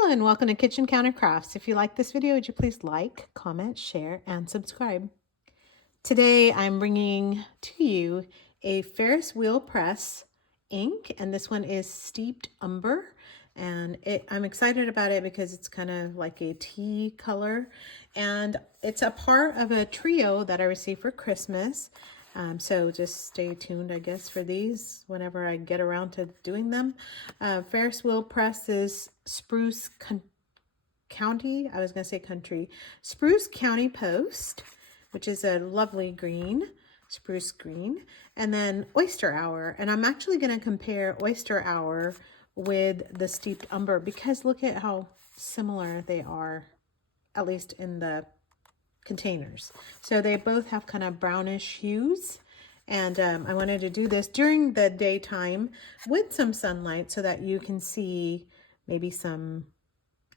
Hello and welcome to Kitchen Counter Crafts. If you like this video, would you please like, comment, share, and subscribe. Today I'm bringing to you a Ferris wheel press ink, and this one is Steeped Umber. And I'm excited about it because it's kind of like a tea color, and it's a part of a trio that I received for Christmas. So just stay tuned, I guess, for these whenever I get around to doing them. Ferris wheel press is Spruce County, I was going to say country, Spruce County Post, which is a lovely green, spruce green, and then Oyster Hour. And I'm actually going to compare Oyster Hour with the Steeped Umber because look at how similar they are, at least in the containers. So they both have kind of brownish hues. And I wanted to do this during the daytime with some sunlight so that you can see maybe some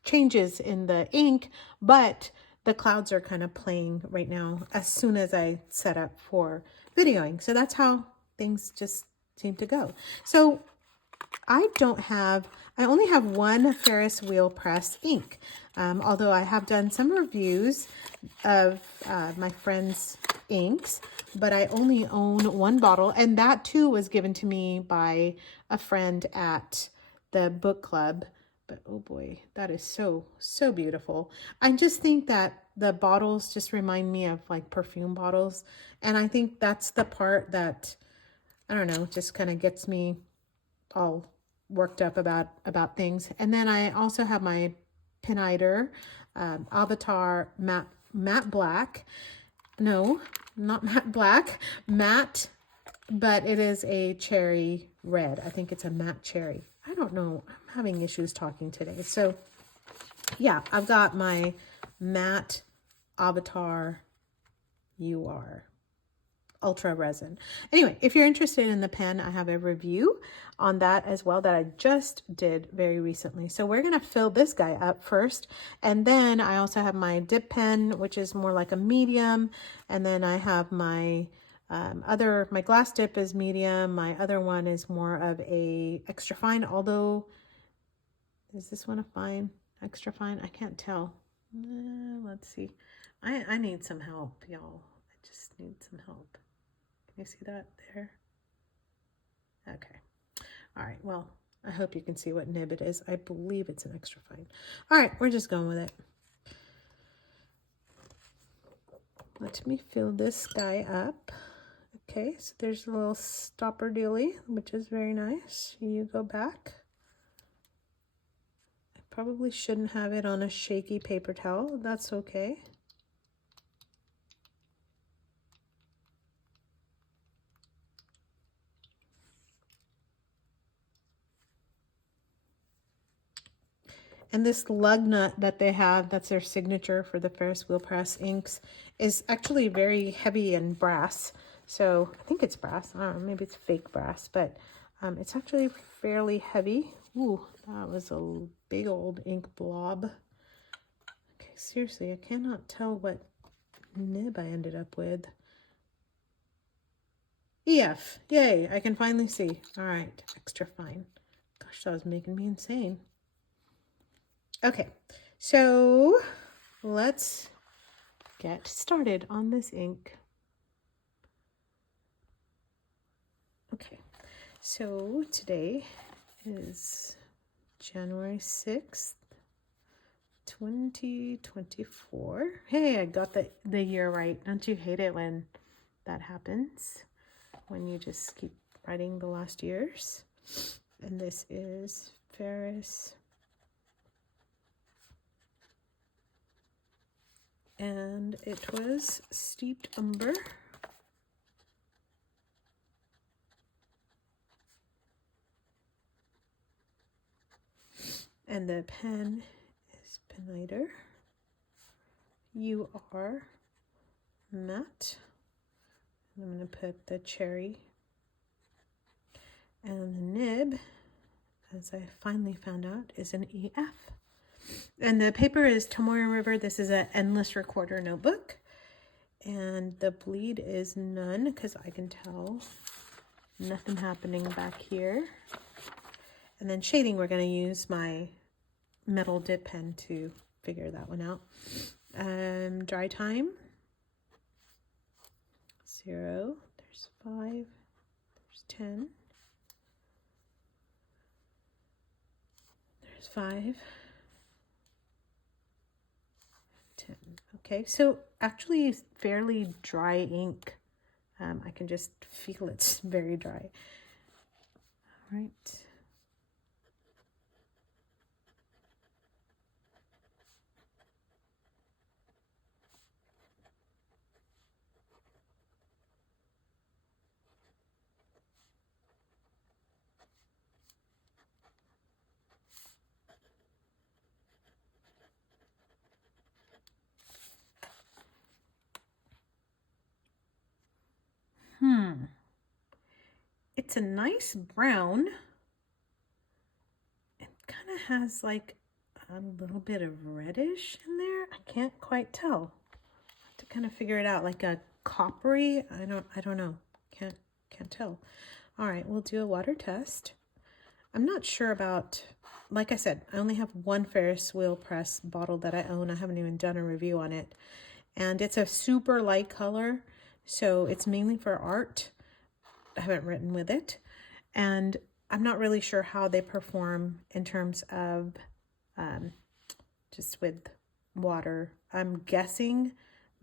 changes in the ink, but the clouds are kind of playing right now as soon as I set up for videoing. So that's how things just seem to go. So I only have one Ferris wheel press ink, although I have done some reviews of my friends' inks, but I only own one bottle, and that too was given to me by a friend at the book club. But oh boy, that is so beautiful. I just think that the bottles just remind me of like perfume bottles, and I think that's the part that, I don't know, just kind of gets me all worked up about things. And then I also have my Penider Avatar matte black. No, not matte black, matte, but it is a cherry red. I think it's a matte cherry. I don't know. I'm having issues talking today. So yeah, I've got my matte Avatar UR ultra resin. Anyway, if you're interested in the pen, I have a review on that as well that I just did very recently. So we're going to fill this guy up first, and then I also have my dip pen, which is more like a medium, and then I have my my glass dip is medium. My other one is more of a extra fine, although is this one a fine, extra fine? I can't tell. Let's see. I need some help, y'all. I just need some help. Can you see that there? Okay. All right. Well, I hope you can see what nib it is. I believe it's an extra fine. All right. We're just going with it. Let me fill this guy up. Okay. So there's a little stopper dealy, which is very nice. You go back. I probably shouldn't have it on a shaky paper towel. That's okay. And this lug nut that they have, that's their signature for the Ferris wheel press inks, is actually very heavy and brass. So I think it's brass. I don't know, maybe it's fake brass, but it's actually fairly heavy. Ooh, that was a big old ink blob. Okay, seriously, I cannot tell what nib I ended up with. EF, yay, I can finally see. All right, extra fine. Gosh, that was making me insane. Okay, so let's get started on this ink. Okay, so today is January 6th, 2024. Hey, I got the year right. Don't you hate it when that happens? When you just keep writing the last years. And this is Ferris. And it was Steeped Umber. And the pen is Penider UR matte. I'm going to put the cherry. And the nib, as I finally found out, is an EF. And the paper is Tomoya River. This is an endless recorder notebook. And the bleed is none because I can tell nothing happening back here. And then shading, we're going to use my metal dip pen to figure that one out. Dry time, 0, there's 5, there's 10, there's 5, 10. Okay, so actually fairly dry ink. I can just feel it's very dry. All right. It's a nice brown. It kind of has like a little bit of reddish in there. I can't quite tell. I have to kind of figure it out, like a coppery. I don't know. Can't tell. All right, we'll do a water test. I'm not sure about, like I said, I only have one Ferris wheel press bottle that I own. I haven't even done a review on it. And it's a super light color, so it's mainly for art. I haven't written with it. And I'm not really sure how they perform in terms of just with water. I'm guessing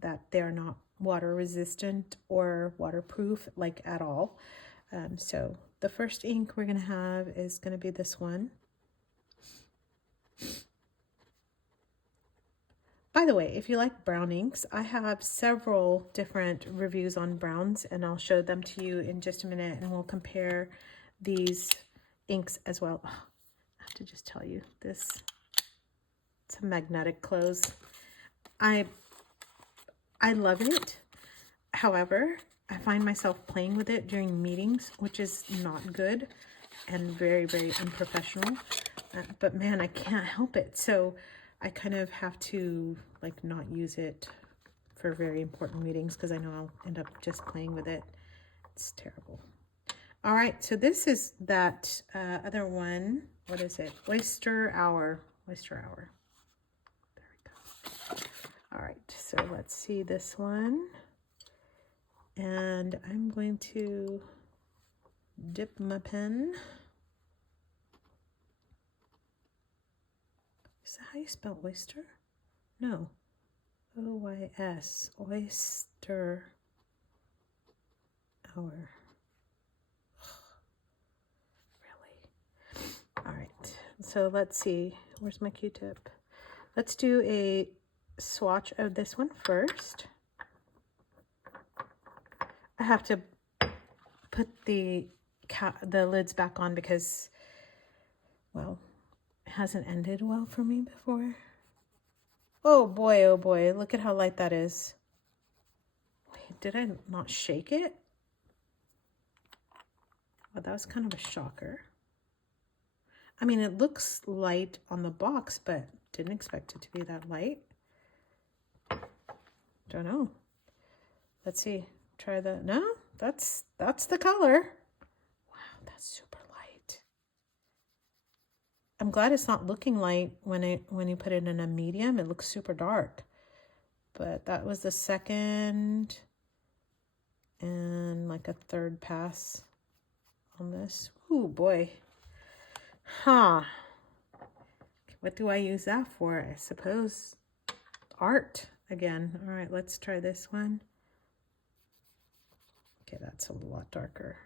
that they're not water resistant or waterproof, like at all. So the first ink we're going to have is going to be this one. By the way, if you like brown inks, I have several different reviews on browns, and I'll show them to you in just a minute, and we'll compare these inks as well. Oh, I have to just tell you, it's a magnetic close. I love it. However, I find myself playing with it during meetings, which is not good and very, very unprofessional. But man, I can't help it. So I kind of have to like not use it for very important meetings because I know I'll end up just playing with it. It's terrible. All right, so this is that other one. What is it? Oyster Hour. Oyster Hour. There we go. All right, so let's see this one. And I'm going to dip my pen. Is that how you spell oyster? No. O-Y-S. Oyster Hour. Really? All right. So let's see. Where's my Q-tip? Let's do a swatch of this one first. I have to put the lids back on because, well, it hasn't ended well for me before. Oh boy, look at how light that is. Wait, did I not shake it? Well, that was kind of a shocker. I mean, it looks light on the box, but didn't expect it to be that light. Don't know. Let's see. Try the, no, that's the color. Wow, that's super light. I'm glad it's not looking light when you put it in a medium. It looks super dark. But that was the second and like a third pass on this. Ooh, boy. Huh. What do I use that for? I suppose art again. All right, let's try this one. Okay, that's a lot darker.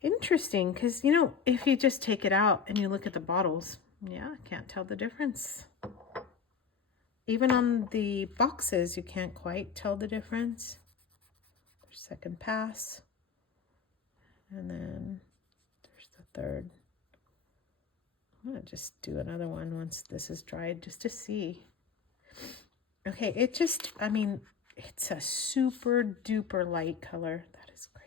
Interesting, because, you know, if you just take it out and you look at the bottles, yeah, I can't tell the difference. Even on the boxes, you can't quite tell the difference. Second pass. And then there's the third. I'm going to just do another one once this is dried just to see. Okay, it just, I mean, it's a super duper light color. That is crazy.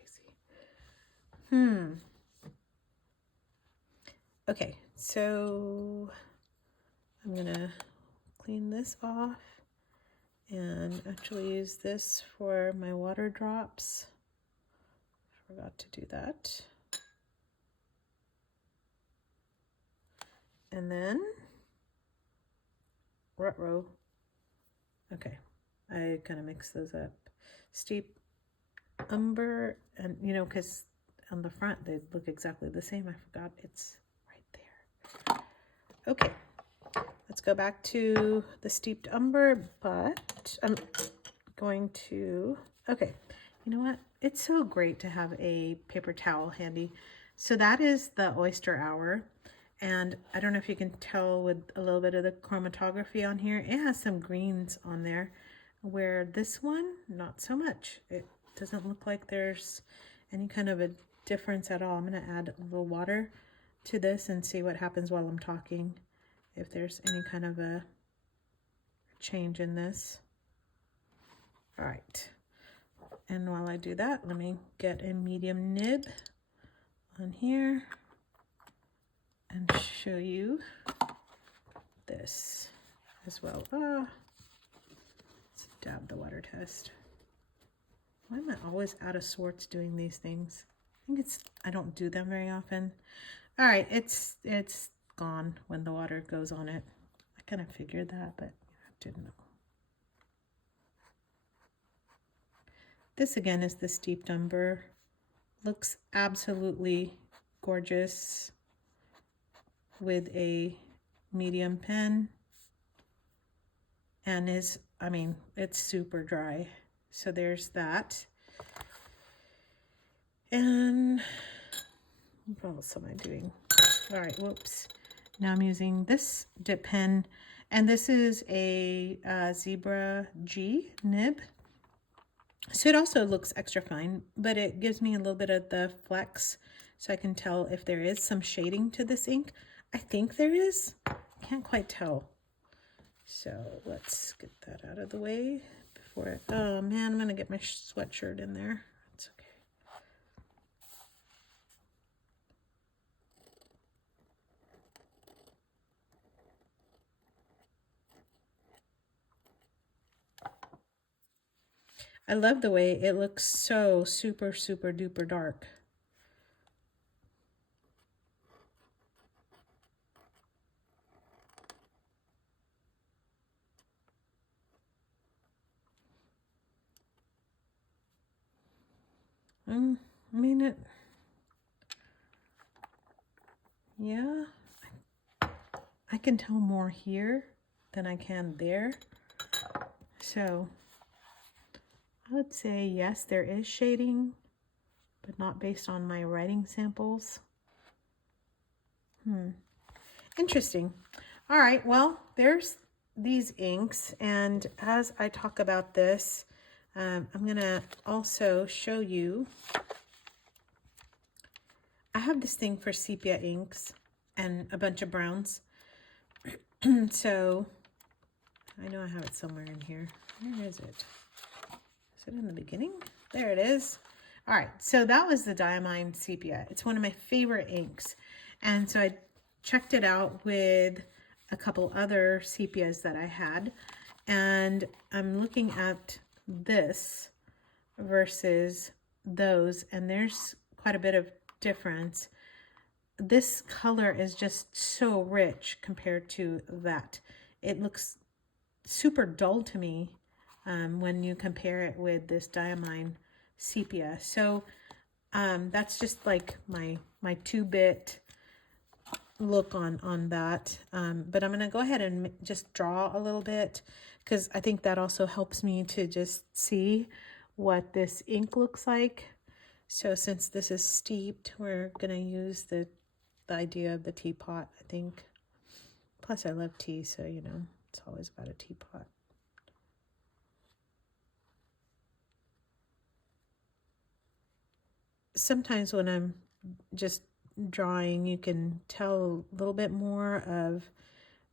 Okay, so I'm gonna clean this off and actually use this for my water drops. Forgot to do that. And then, ruh-roh. Okay, I kind of mix those up. Steep umber, and you know, because on the front they look exactly the same. I forgot it's right there. Okay, let's go back to the steeped umber, but I'm going to, okay, you know what? It's so great to have a paper towel handy. So that is the Oyster Hour. And I don't know if you can tell with a little bit of the chromatography on here. It has some greens on there, where this one, not so much. It doesn't look like there's any kind of a difference at all. I'm going to add a little water to this and see what happens while I'm talking, if there's any kind of a change in this. All right. And while I do that, let me get a medium nib on here and show you this as well. Let's dab the water test. Why am I always out of sorts doing these things? I think I don't do them very often. All right, it's gone when the water goes on it. I kind of figured that, but I didn't know. This again is the steeped umber. Looks absolutely gorgeous with a medium pen, and is, I mean, it's super dry. So there's that. And what else am I doing? All right, whoops. Now I'm using this dip pen, and this is a Zebra G nib. So it also looks extra fine, but it gives me a little bit of the flex, so I can tell if there is some shading to this ink. I think there is. Can't quite tell. So let's get that out of the way before oh man, I'm gonna get my sweatshirt in there. It's okay. I love the way it looks so super duper dark. I mean it. Yeah, I can tell more here than I can there. So I would say yes, there is shading, but not based on my writing samples. Interesting. All right, well, there's these inks, and as I talk about this, I'm gonna also show you, I have this thing for sepia inks and a bunch of browns. So I know I have it somewhere in here. Where is it? Is it in the beginning? There it is. All right, so that was the Diamine Sepia. It's one of my favorite inks. And so I checked it out with a couple other sepias that I had. And I'm looking at this versus those, and there's quite a bit of difference. This color is just so rich compared to that. It looks super dull to me when you compare it with this Diamine Sepia. So that's just like my 2-bit look on that. But I'm going to go ahead and just draw a little bit, because I think that also helps me to just see what this ink looks like. So since this is steeped, we're going to use the idea of the teapot, I think. Plus I love tea, so you know, it's always about a teapot. Sometimes when I'm just drawing, you can tell a little bit more of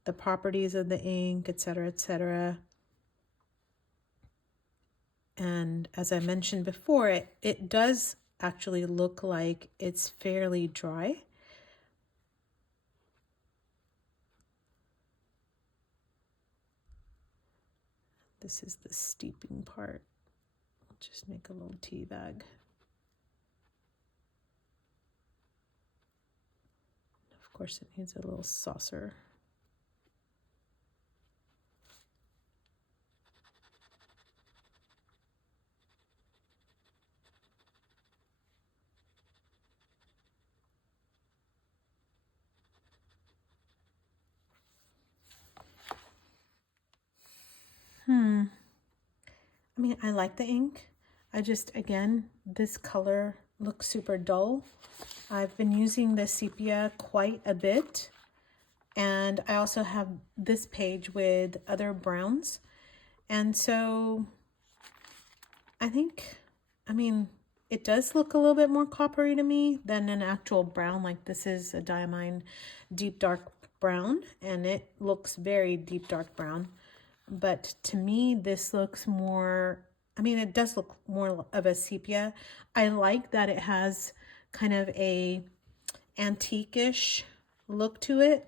the properties of the ink, etc., etc. And as I mentioned before, it does actually look like it's fairly dry. This is the steeping part. I'll just make a little tea bag. Of course, it needs a little saucer. I mean, I like the ink. I just, again, this color looks super dull. I've been using the sepia quite a bit. And I also have this page with other browns. And so I think, I mean, it does look a little bit more coppery to me than an actual brown. Like this is a diamine deep dark brown, and it looks very deep dark brown. But to me, this looks more, I mean, it does look more of a sepia. I like that it has kind of a antique-ish look to it.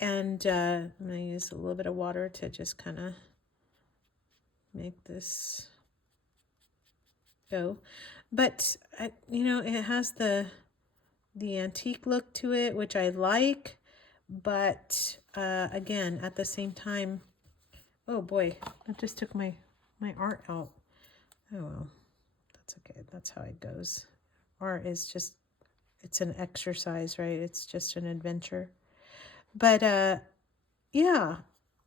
And I'm going to use a little bit of water to just kind of make this go. But, you know, it has the antique look to it, which I like. But, again, at the same time, oh boy, that just took my art out. Oh well, that's okay. That's how it goes. Art is just, it's an exercise, right? It's just an adventure. But yeah,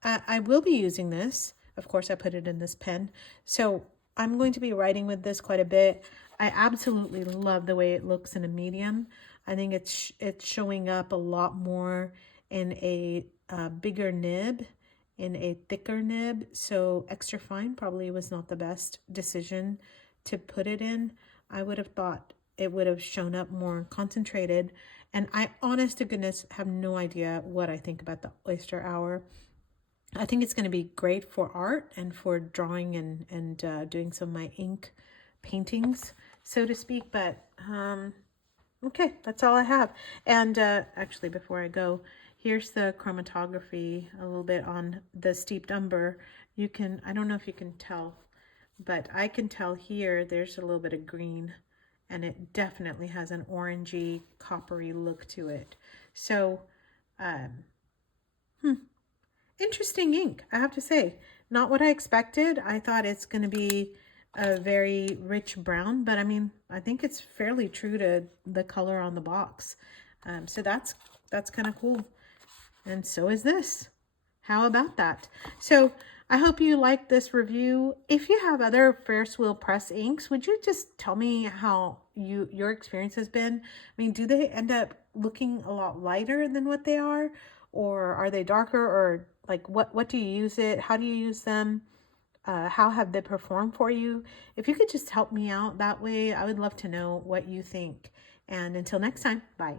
I will be using this. Of course, I put it in this pen. So I'm going to be writing with this quite a bit. I absolutely love the way it looks in a medium. I think it's showing up a lot more in a bigger nib, in a thicker nib. So extra fine probably was not the best decision to put it in. I would have thought it would have shown up more concentrated. And I, honest to goodness, have no idea what I think about the Oyster Hour. I think it's going to be great for art and for drawing and doing some of my ink paintings, so to speak. But okay, that's all I have. And actually, before I go, here's the chromatography a little bit on the steeped umber. You can, I don't know if you can tell, but I can tell here there's a little bit of green, and it definitely has an orangey, coppery look to it. So, interesting ink, I have to say. Not what I expected. I thought it's going to be a very rich brown, but I mean, I think it's fairly true to the color on the box. So that's kind of cool. And so is this. How about that? So I hope you liked this review. If you have other Ferris wheel press inks, would you just tell me how your experience has been? I mean, do they end up looking a lot lighter than what they are? Or are they darker? Or like what do you use it? How do you use them? How have they performed for you? If you could just help me out that way, I would love to know what you think. And until next time, bye.